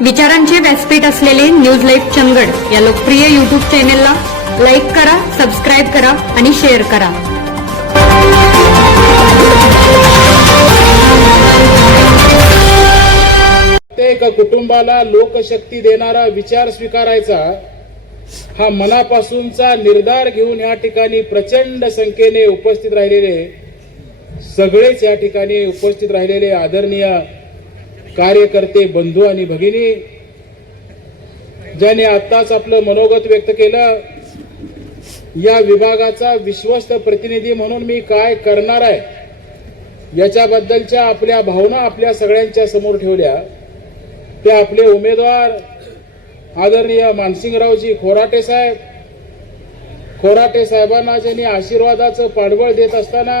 विचारांचे व्यासपीठ असलेले न्यूज लाईफ चंगड या लोकप्रिय युट्यूब चॅनेलला लाईक करा सबस्क्राईब करा आणि शेअर करा प्रत्येक कुटुंबाला लोकशक्ती देणारा विचार स्वीकारायचा हा मनापासूनचा निर्धार घेऊन या ठिकाणी प्रचंड संख्येने उपस्थित राहिलेले सगळेच या ठिकाणी उपस्थित राहिलेले आदरणीय कार्यकर्ते बंधू आणि भगिनी ज्याने आत्ताच आपलं मनोगत व्यक्त केलं या विभागाचा विश्वस्त प्रतिनिधी म्हणून मी काय करणार आहे याच्याबद्दलच्या आपल्या भावना आपल्या सगळ्यांच्या समोर ठेवल्या ते आपले उमेदवार आदरणीय मानसिंगरावजी खोराटे साहेब खोराटे साहेबांना ज्यांनी आशीर्वादाचं पाठबळ देत असताना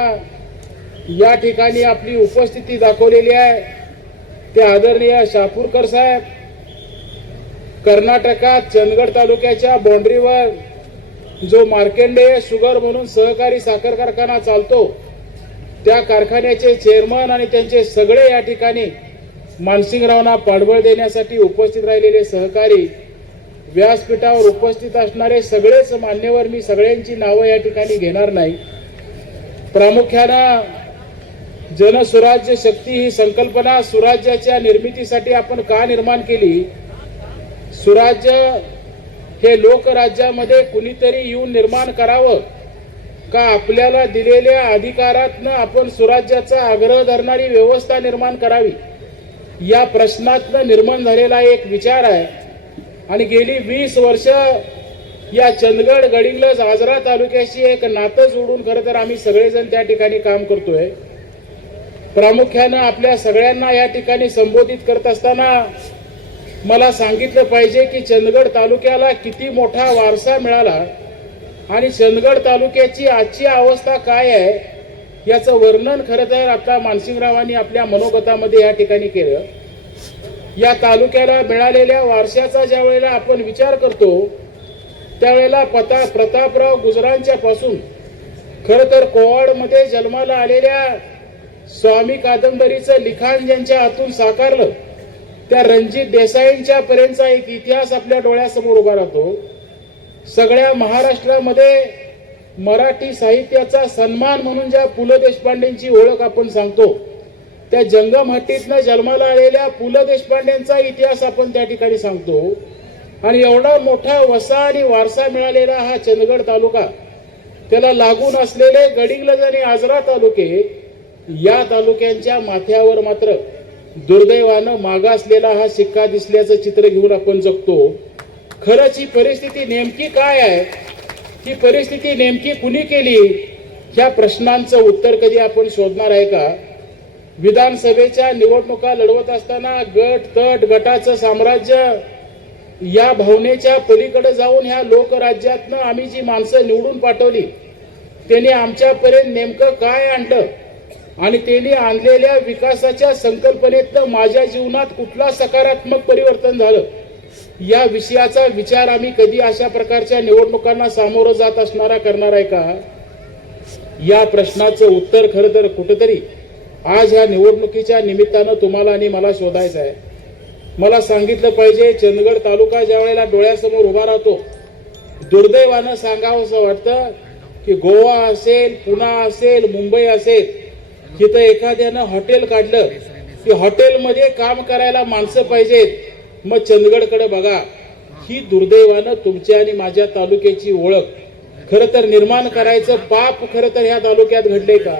या ठिकाणी आपली उपस्थिती दाखवलेली आहे ते आदरणीय शापूरकर साहेब कर्नाटकात चंदगड तालुक्याच्या बाउंड्रीवर जो मार्केंडे शुगर म्हणून सहकारी साखर कारखाना चालतो त्या कारखान्याचे चेअरमन आणि त्यांचे सगळे या ठिकाणी मानसिंगरावना पाठबळ देण्यासाठी उपस्थित राहिलेले सहकारी व्यासपीठावर उपस्थित असणारे सगळेच मान्यवर मी सगळ्यांची नावं या ठिकाणी घेणार नाही प्रामुख्यानं जनसुराज्य शक्ती ही संकल्पना सुराज्याच्या निर्मितीसाठी आपण का निर्माण केली सुराज्य हे लोकराज्यामध्ये कुणीतरी येऊन निर्माण करावं का आपल्याला दिलेल्या अधिकारातनं आपण सुराज्याचा आग्रह धरणारी व्यवस्था निर्माण करावी या प्रश्नातनं निर्माण झालेला एक विचार आहे आणि गेली वीस वर्ष या चंदगड गडिंगलज आजरा तालुक्याशी एक नातं जोडून खरं तर आम्ही सगळेजण त्या ठिकाणी काम करतोय प्रामुख्यानं आपल्या सगळ्यांना या ठिकाणी संबोधित करत असताना मला सांगितलं पाहिजे की चंदगड तालुक्याला किती मोठा वारसा मिळाला आणि चंदगड तालुक्याची आजची अवस्था काय आहे याचं वर्णन खरं तर आता मानसिंगरावांनी आपल्या मनोगतामध्ये या ठिकाणी केलं या तालुक्याला मिळालेल्या वारशाचा ज्या वेळेला आपण विचार करतो त्यावेळेला पता प्रतापराव गुजरांच्या पासून खरं तर कोवाडमध्ये जन्माला आलेल्या स्वामी कादंबरीचं लिखाण ज्यांच्या हातून साकारलं त्या रणजित देसाईंच्या पर्यंतचा एक इतिहास आपल्या डोळ्यासमोर उभा राहतो सगळ्या महाराष्ट्रामध्ये मराठी साहित्याचा सन्मान म्हणून ज्या पु ल देशपांडेंची ओळख आपण सांगतो त्या जंगम हट्टीतनं जन्माला आलेल्या पु ल देशपांडेंचा इतिहास आपण त्या ठिकाणी सांगतो आणि एवढा मोठा वसा आणि वारसा मिळालेला हा चंदगड तालुका त्याला लागून असलेले गडिंगलज आणि आजरा तालुके या तालुक्यांच्या माथ्यावर मात्र दुर्दैवानं मागासलेला हा सिक्का दिसल्याचं चित्र घेऊन आपण जगतो खरंच ही परिस्थिती नेमकी काय आहे ही परिस्थिती नेमकी कुणी केली ह्या प्रश्नांचं उत्तर कधी आपण शोधणार आहे का विधानसभेच्या निवडणुका लढवत असताना गट तट गटाचं साम्राज्य या भावनेच्या पलीकडे जाऊन ह्या लोकराज्यातनं आम्ही जी माणसं निवडून पाठवली त्यांनी आमच्यापर्यंत नेमकं काय आणलं आणि त्यांनी आणलेल्या विकासाच्या संकल्पनेत माझ्या जीवनात कुठला सकारात्मक परिवर्तन झालं या विषयाचा विचार आम्ही कधी अशा प्रकारच्या निवडणुकांना सामोरं जात असणारा करणार आहे का या प्रश्नाचं उत्तर खरं तर कुठेतरी आज ह्या निवडणुकीच्या निमित्तानं तुम्हाला आणि मला शोधायचं आहे मला सांगितलं पाहिजे चंदगड तालुका ज्या वेळेला डोळ्यासमोर उभा राहतो दुर्दैवानं सांगावं असं वाटतं की गोवा असेल पुणा असेल मुंबई असेल तिथं एखाद्यानं हॉटेल काढलं की हॉटेलमध्ये काम करायला माणसं पाहिजेत मग चंदगडकडे बघा ही दुर्दैवानं तुमच्या आणि माझ्या तालुक्याची ओळख खरं तर निर्माण करायचं पाप खरं तर ह्या तालुक्यात घडले का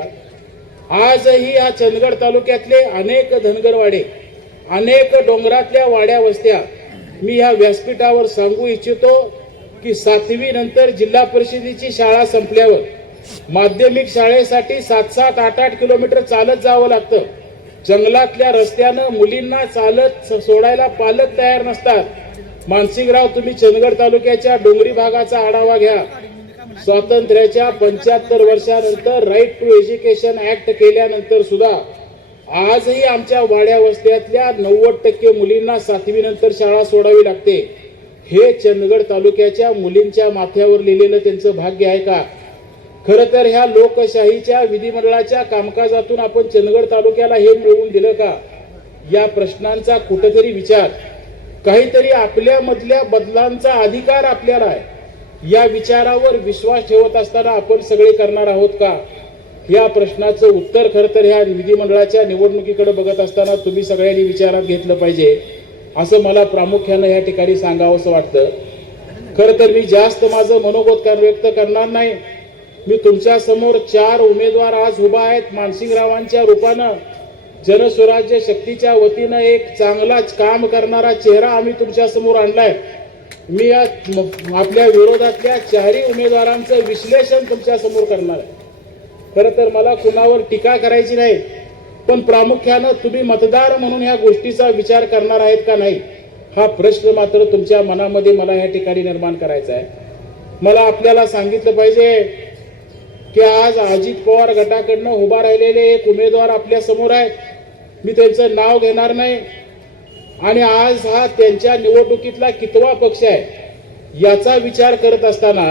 आजही या चंदगड तालुक्यातले अनेक धनगरवाडे अनेक डोंगरातल्या वाड्या वस्त्या मी ह्या व्यासपीठावर सांगू इच्छितो की सातवी नंतर जिल्हा परिषदेची शाळा संपल्यावर माध्यमिक शाळेसाठी सात सात आठ आठ किलोमीटर चालत जावं लागतं जंगलातल्या रस्त्यानं मुलींना चालत सोडायला पालक तयार नसतात मानसिंगराव तुम्ही चंदगड तालुक्याच्या डोंगरी भागाचा आढावा घ्या स्वातंत्र्याच्या पंच्याहत्तर वर्षानंतर राईट टू एज्युकेशन ऍक्ट केल्यानंतर सुद्धा आजही आमच्या वाड्या वस्त्यातल्या नव्वद टक्के मुलींना सातवीनंतर शाळा सोडावी लागते हे चंदगड तालुक्याच्या मुलींच्या माथ्यावर लिहिलेलं त्यांचं भाग्य आहे का खरं तर ह्या लोकशाहीच्या विधिमंडळाच्या कामकाजातून आपण चंदगड तालुक्याला हे मिळवून दिलं का या प्रश्नांचा कुठेतरी विचार काहीतरी आपल्यामधल्या बदलांचा अधिकार आपल्याला आहे या विचारावर विश्वास ठेवत असताना आपण सगळे करणार आहोत का या प्रश्नाचं उत्तर खरं तर ह्या विधिमंडळाच्या निवडणुकीकडे बघत असताना तुम्ही सगळ्यांनी विचारात घेतलं पाहिजे असं मला प्रामुख्यानं या ठिकाणी सांगावं असं वाटतं खरं तर मी जास्त माझं मनोबत व्यक्त करणार नाही मी तुमच्या समोर चार उमेदवार आज उभा आहेत मानसिंगरावांच्या रूपानं जनस्वराज्य शक्तीच्या वतीनं एक चांगलाच काम करणारा चेहरा आम्ही तुमच्या समोर आणलाय मी या आपल्या विरोधातल्या चारही उमेदवारांचं विश्लेषण तुमच्या समोर करणार आहे खरं तर मला कुणावर टीका करायची नाही पण प्रामुख्यानं तुम्ही मतदार म्हणून या गोष्टीचा विचार करणार आहेत का नाही हा प्रश्न मात्र तुमच्या मनामध्ये मला या ठिकाणी निर्माण करायचा आहे मला आपल्याला सांगितलं पाहिजे की आज अजित पवार गटाकडनं उभा राहिलेले एक उमेदवार आपल्या समोर आहेत मी त्यांचं नाव घेणार नाही आणि आज हा त्यांच्या निवडणुकीतला कितवा पक्ष आहे याचा विचार करत असताना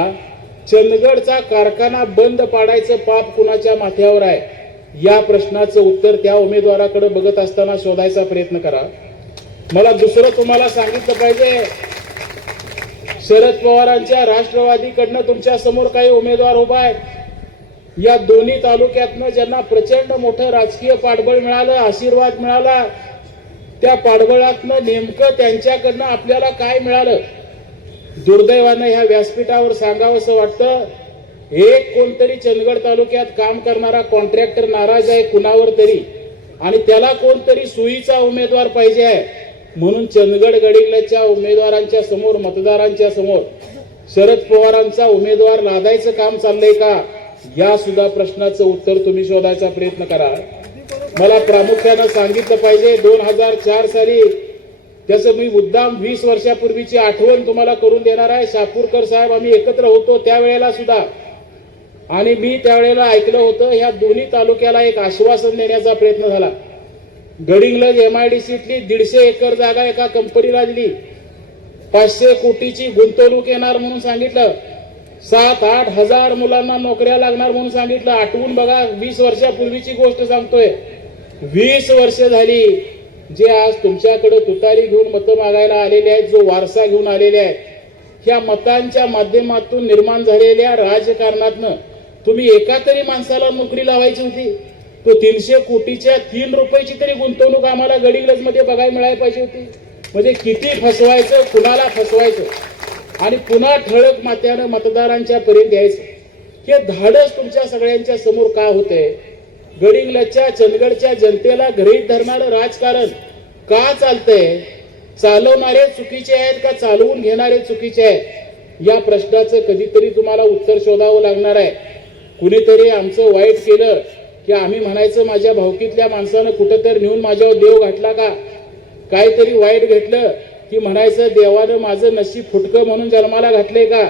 चंदगडचा कारखाना बंद पाडायचं पाप कुणाच्या माथ्यावर आहे या प्रश्नाचं उत्तर त्या उमेदवाराकडे बघत असताना शोधायचा प्रयत्न करा मला दुसरं तुम्हाला सांगितलं पाहिजे शरद पवारांच्या राष्ट्रवादीकडनं तुमच्या समोर काही उमेदवार उभा आहेत या दोन्ही तालुक्यातनं ज्यांना प्रचंड मोठं राजकीय पाठबळ मिळालं आशीर्वाद मिळाला त्या पाठबळातनं नेमकं त्यांच्याकडनं आपल्याला काय मिळालं दुर्दैवानं ह्या व्यासपीठावर असं वाटतं एक कोणतरी चंदगड तालुक्यात काम करणारा कॉन्ट्रॅक्टर नाराज आहे कुणावर तरी आणि त्याला कोणतरी सुईचा उमेदवार पाहिजे आहे म्हणून चंदगड गडिल्ल्याच्या उमेदवारांच्या समोर मतदारांच्या समोर शरद पवारांचा उमेदवार लादायचं काम चाललंय का या सुद्धा प्रश्नाचं उत्तर तुम्ही शोधायचा प्रयत्न करा मला प्रामुख्यानं सांगितलं पाहिजे दोन हजार चार साली त्याच मी मुद्दाम वीस वर्षापूर्वीची आठवण तुम्हाला करून देणार आहे शापूरकर साहेब आम्ही एकत्र होतो त्यावेळेला सुद्धा आणि मी त्यावेळेला ऐकलं होतं ह्या दोन्ही तालुक्याला एक आश्वासन देण्याचा प्रयत्न झाला गडिंगलज एमआयडीसीतली दीडशे एकर जागा एका कंपनीला दिली पाचशे कोटीची गुंतवणूक येणार म्हणून सांगितलं सात आठ हजार मुलांना नोकऱ्या लागणार म्हणून सांगितलं आठवून बघा वीस वर्षापूर्वीची गोष्ट सांगतोय वीस वर्ष झाली जे आज तुमच्याकडे तुतारी घेऊन मतं मागायला आलेले आहेत जो वारसा घेऊन आलेले आहेत ह्या मतांच्या माध्यमातून निर्माण झालेल्या राजकारणातनं तुम्ही एका तरी माणसाला नोकरी लावायची होती तो तीनशे कोटीच्या तीन रुपयाची तरी गुंतवणूक आम्हाला गडी मध्ये बघायला मिळायला पाहिजे होती म्हणजे किती फसवायचं कुणाला फसवायचं आणि पुन्हा ठळक मात्यानं मतदारांच्या पर्यंत यायचं हे धाडस तुमच्या सगळ्यांच्या समोर का होतंय गडिंगलच्या चंदगडच्या जनतेला घरी धरणारं राजकारण का चालतंय चालवणारे चुकीचे आहेत का चालवून घेणारे चुकीचे आहेत या प्रश्नाचं कधीतरी तुम्हाला उत्तर शोधावं लागणार आहे कुणीतरी आमचं वाईट केलं की आम्ही म्हणायचं माझ्या भावकीतल्या माणसानं कुठंतरी नेऊन माझ्यावर देव घातला का काहीतरी वाईट घेतलं की म्हणायचं देवानं माझं नशीब फुटकं म्हणून जन्माला घातले का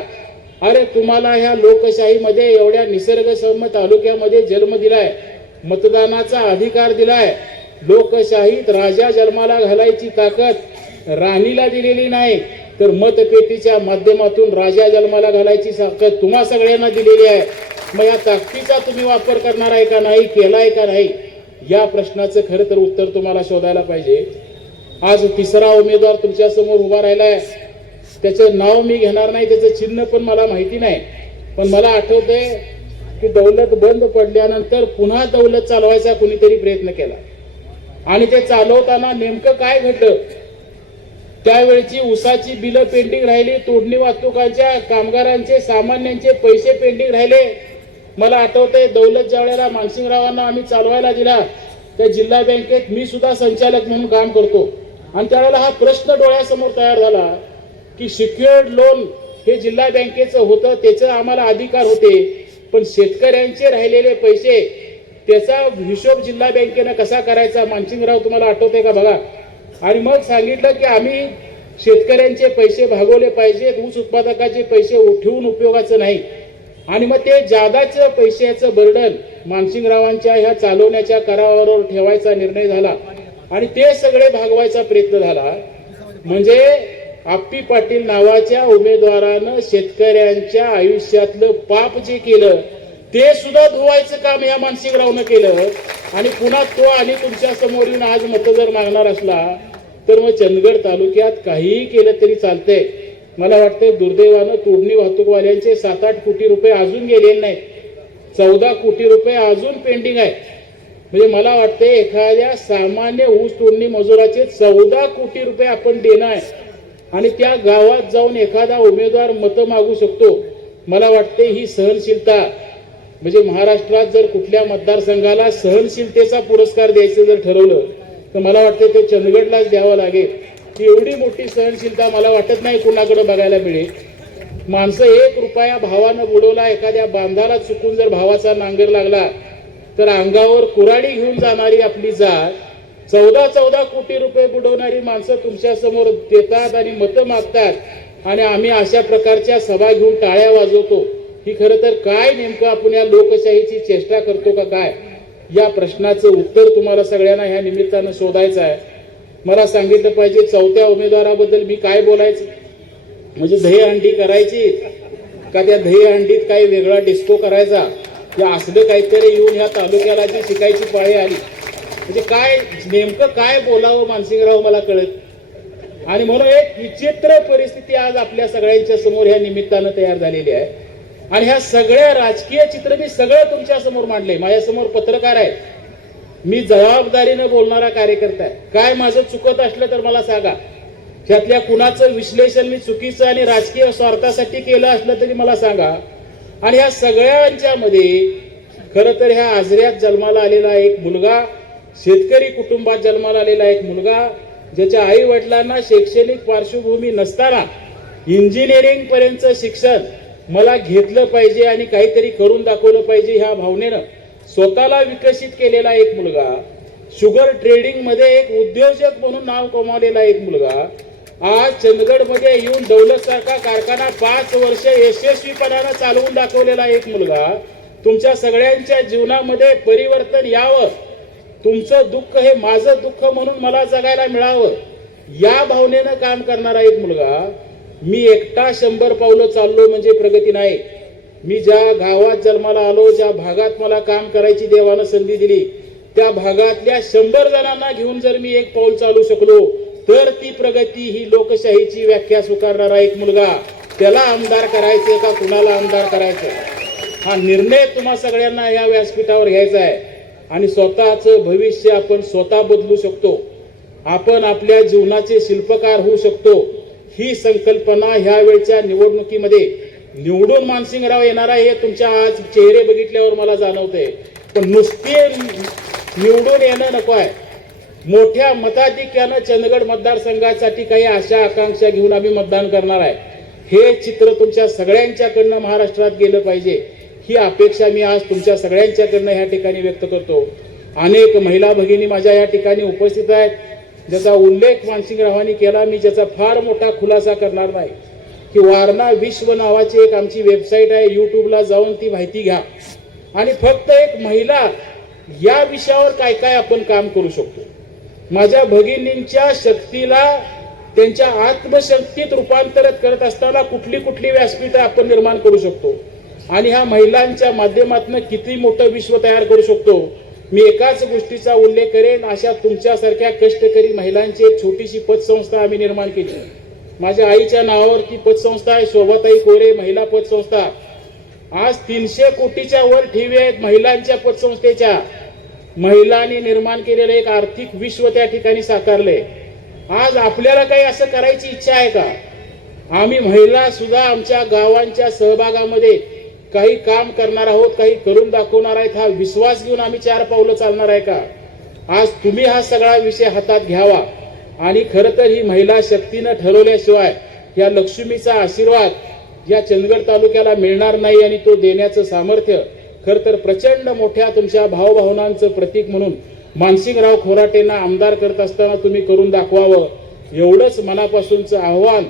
अरे तुम्हाला ह्या लोकशाहीमध्ये एवढ्या निसर्गसम तालुक्यामध्ये जन्म दिलाय मतदानाचा अधिकार दिलाय लोकशाहीत राजा जन्माला घालायची ताकद राणीला दिलेली नाही तर मतपेटीच्या माध्यमातून राजा जन्माला घालायची ताकद तुम्हा सगळ्यांना दिलेली आहे मग या ताकदीचा तुम्ही वापर करणार आहे का नाही केलाय का नाही या प्रश्नाचं खरं तर उत्तर तुम्हाला शोधायला पाहिजे आज तिसरा उमेदवार तुमच्या समोर उभा राहिलाय त्याचं नाव मी घेणार नाही त्याचं चिन्ह पण मला माहिती नाही पण मला आठवत आहे की दौलत बंद पडल्यानंतर पुन्हा दौलत चालवायचा कुणीतरी प्रयत्न केला आणि ते चालवताना नेमकं काय घडलं त्यावेळची उसाची बिलं पेंडिंग राहिली तोडणी वाहतुकांच्या कामगारांचे सामान्यांचे पैसे पेंडिंग राहिले मला आठवतंय दौलत ज्या वेळेला मानसिंगरावांना आम्ही चालवायला दिला त्या जिल्हा बँकेत मी सुद्धा संचालक म्हणून काम करतो आणि त्यावेळेला हा प्रश्न डोळ्यासमोर तयार झाला की सिक्युअर्ड लोन हे जिल्हा बँकेचं होतं त्याचं आम्हाला अधिकार होते पण शेतकऱ्यांचे राहिलेले पैसे त्याचा हिशोब जिल्हा बँकेनं कसा करायचा मानसिंगराव तुम्हाला आठवते का बघा आणि मग सांगितलं की आम्ही शेतकऱ्यांचे पैसे भागवले पाहिजेत ऊस उत्पादकाचे पैसे उठवून उपयोगाचं नाही आणि मग ते जादाचं पैशाचं बर्डन मानसिंगरावांच्या ह्या चालवण्याच्या करावर ठेवायचा निर्णय झाला आणि ते सगळे भागवायचा प्रयत्न झाला म्हणजे आप्पी पाटील नावाच्या उमेदवारानं शेतकऱ्यांच्या आयुष्यातलं पाप जे केलं ते सुद्धा धुवायचं काम या मानसिकरावनं केलं आणि पुन्हा तो आणि तुमच्या समोर येऊन आज मत जर मागणार असला तर मग चंदगड तालुक्यात काहीही केलं तरी चालतंय मला वाटतं दुर्दैवानं तोडणी वाहतूकवाल्यांचे सात आठ कोटी रुपये अजून गेलेले नाहीत चौदा कोटी रुपये अजून पेंडिंग आहेत म्हणजे मला वाटते एखाद्या सामान्य ऊस तोडणी मजुराचे चौदा कोटी रुपये आपण देणं आहे आणि त्या गावात जाऊन एखादा उमेदवार मतं मागू शकतो मला वाटते ही सहनशीलता म्हणजे महाराष्ट्रात जर कुठल्या मतदारसंघाला सहनशीलतेचा पुरस्कार द्यायचं जर ठरवलं तर मला वाटतं ते चंदगडलाच द्यावं लागेल ती एवढी मोठी सहनशीलता मला वाटत नाही कुणाकडं बघायला मिळेल माणसं एक रुपया भावानं बुडवला एखाद्या बांधाला चुकून जर भावाचा नांगर लागला तर अंगावर कुराडी घेऊन जाणारी आपली जात चौदा चौदा कोटी रुपये बुडवणारी माणसं तुमच्या समोर देतात आणि मतं मागतात आणि आम्ही अशा प्रकारच्या सभा घेऊन टाळ्या वाजवतो ही खरं तर काय नेमकं आपण या लोकशाहीची चेष्टा करतो का काय या प्रश्नाचं उत्तर तुम्हाला सगळ्यांना ह्या निमित्तानं शोधायचं आहे मला सांगितलं पाहिजे चौथ्या उमेदवाराबद्दल मी काय बोलायचं म्हणजे दही अंडी करायची का त्या दही अंडीत काही वेगळा डिस्को करायचा या असलं काहीतरी येऊन या तालुक्याला जी शिकायची पाळी आली म्हणजे काय नेमकं काय बोलावं मानसिंगराव मला कळत आणि म्हणून एक विचित्र परिस्थिती आज आपल्या सगळ्यांच्या समोर ह्या निमित्तानं तयार झालेली आहे आणि ह्या सगळ्या राजकीय चित्र मी सगळं तुमच्या समोर मांडले माझ्यासमोर पत्रकार आहे मी जबाबदारीनं बोलणारा कार्यकर्ता आहे काय माझं चुकत असलं तर मला सांगा त्यातल्या कुणाचं विश्लेषण मी चुकीचं आणि राजकीय स्वार्थासाठी केलं असलं तरी मला सांगा आणि या सगळ्यांच्या मध्ये खरं तर ह्या आजऱ्यात जन्माला आलेला एक मुलगा शेतकरी कुटुंबात जन्माला आलेला एक मुलगा ज्याच्या आई वडिलांना शैक्षणिक पार्श्वभूमी नसताना इंजिनिअरिंग पर्यंत शिक्षण मला घेतलं पाहिजे आणि काहीतरी करून दाखवलं पाहिजे ह्या भावनेनं स्वतःला विकसित केलेला एक मुलगा शुगर ट्रेडिंगमध्ये एक उद्योजक म्हणून नाव कमावलेला एक मुलगा आज चंदगडमध्ये येऊन दौलत सारखा कारखाना पाच वर्ष यशस्वीपणानं चालवून दाखवलेला एक मुलगा तुमच्या सगळ्यांच्या जीवनामध्ये परिवर्तन यावं तुमचं दुःख हे माझं दुःख म्हणून मला जगायला मिळावं या भावनेनं काम करणारा एक मुलगा मी एकटा शंभर पावलं चाललो म्हणजे प्रगती नाही मी ज्या गावात जन्माला आलो ज्या भागात मला काम करायची देवानं संधी दिली त्या भागातल्या शंभर जणांना घेऊन जर मी एक पाऊल चालू शकलो तर ती प्रगती ही लोकशाहीची व्याख्या स्वीकारणारा एक मुलगा त्याला आमदार करायचं का कुणाला आमदार करायचं हा निर्णय तुम्हा सगळ्यांना या व्यासपीठावर घ्यायचा आहे आणि स्वतःचं भविष्य आपण स्वतः बदलू शकतो आपण आपल्या जीवनाचे शिल्पकार होऊ शकतो ही संकल्पना ह्या वेळच्या निवडणुकीमध्ये निवडून मानसिंगराव येणार आहे हे तुमच्या आज चेहरे बघितल्यावर मला जाणवते पण नुसते निवडून येणं नको आहे मोठ्या मताधिक्यानं चंदगड मतदारसंघासाठी काही आशा आकांक्षा घेऊन आम्ही मतदान करणार आहे हे चित्र तुमच्या सगळ्यांच्याकडनं महाराष्ट्रात गेलं पाहिजे ही अपेक्षा मी आज तुमच्या सगळ्यांच्याकडनं ह्या ठिकाणी व्यक्त करतो अनेक महिला भगिनी माझ्या या ठिकाणी उपस्थित आहेत ज्याचा उल्लेख मानसिंगरावांनी केला मी ज्याचा फार मोठा खुलासा करणार नाही की वारणा विश्व नावाची एक आमची वेबसाईट आहे यूट्यूबला जाऊन ती माहिती घ्या आणि फक्त एक महिला या विषयावर काय काय आपण काम करू शकतो माझ्या भगिनींच्या शक्तीला त्यांच्या आत्मशक्तीत रूपांतरित करत असताना कुठली कुठली व्यासपीठ आपण निर्माण करू शकतो आणि ह्या महिलांच्या माध्यमातून किती मोठं विश्व तयार करू शकतो मी एकाच गोष्टीचा उल्लेख करेन अशा तुमच्यासारख्या कष्टकरी महिलांची एक छोटीशी पतसंस्था आम्ही निर्माण केली माझ्या आईच्या नावावर ती पतसंस्था आहे शोभाताई कोरे महिला पतसंस्था आज तीनशे कोटीच्या वर ठेवी आहेत महिलांच्या पतसंस्थेच्या महिलांनी निर्माण केलेलं एक आर्थिक विश्व त्या ठिकाणी साकारले आज आपल्याला काही असं करायची इच्छा आहे का आम्ही महिला सुद्धा आमच्या गावांच्या सहभागामध्ये काही काम करणार आहोत काही करून दाखवणार आहेत हा विश्वास घेऊन आम्ही चार पावलं चालणार आहे का आज तुम्ही हा सगळा विषय हातात घ्यावा आणि खरं तर ही महिला शक्तीनं ठरवल्याशिवाय या लक्ष्मीचा आशीर्वाद या चंदगड तालुक्याला मिळणार नाही आणि तो देण्याचं सामर्थ्य खर तर प्रचंड मोठ्या तुमच्या भावभावनांचं प्रतीक म्हणून मानसिंगराव खोराटेंना आमदार करत असताना तुम्ही करून दाखवावं एवढंच मनापासूनचं आव्हान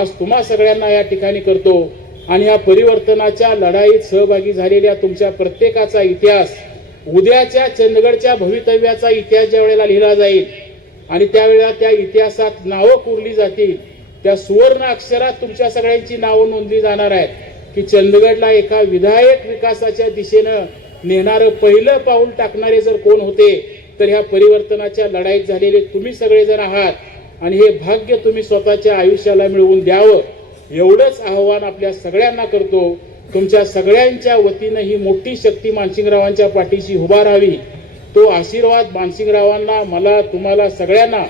आज तुम्हा सगळ्यांना या ठिकाणी करतो आणि या परिवर्तनाच्या लढाईत सहभागी झालेल्या तुमच्या प्रत्येकाचा इतिहास उद्याच्या चंदगडच्या भवितव्याचा इतिहास ज्या वेळेला लिहिला जाईल आणि त्यावेळेला त्या इतिहासात नावं कोरली जातील त्या सुवर्ण अक्षरात तुमच्या सगळ्यांची नावं नोंदली जाणार आहेत की चंदगडला एका विधायक विकासाच्या दिशेनं नेणारं पहिलं पाऊल टाकणारे जर कोण होते तर ह्या परिवर्तनाच्या लढाईत झालेले तुम्ही सगळेजण आहात आणि हे भाग्य तुम्ही स्वतःच्या आयुष्याला मिळवून द्यावं एवढंच आव्हान आपल्या सगळ्यांना करतो तुमच्या सगळ्यांच्या वतीनं ही मोठी शक्ती मानसिंगरावांच्या पाठीशी उभा राहावी तो आशीर्वाद मानसिंगरावांना मला तुम्हाला सगळ्यांना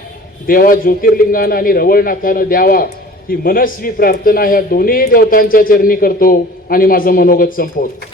देवा ज्योतिर्लिंगानं आणि रवळनाथानं द्यावा ही मनस्वी प्रार्थना ह्या दोन्ही देवतांच्या चरणी करतो आणि माझं मनोगत संपवतो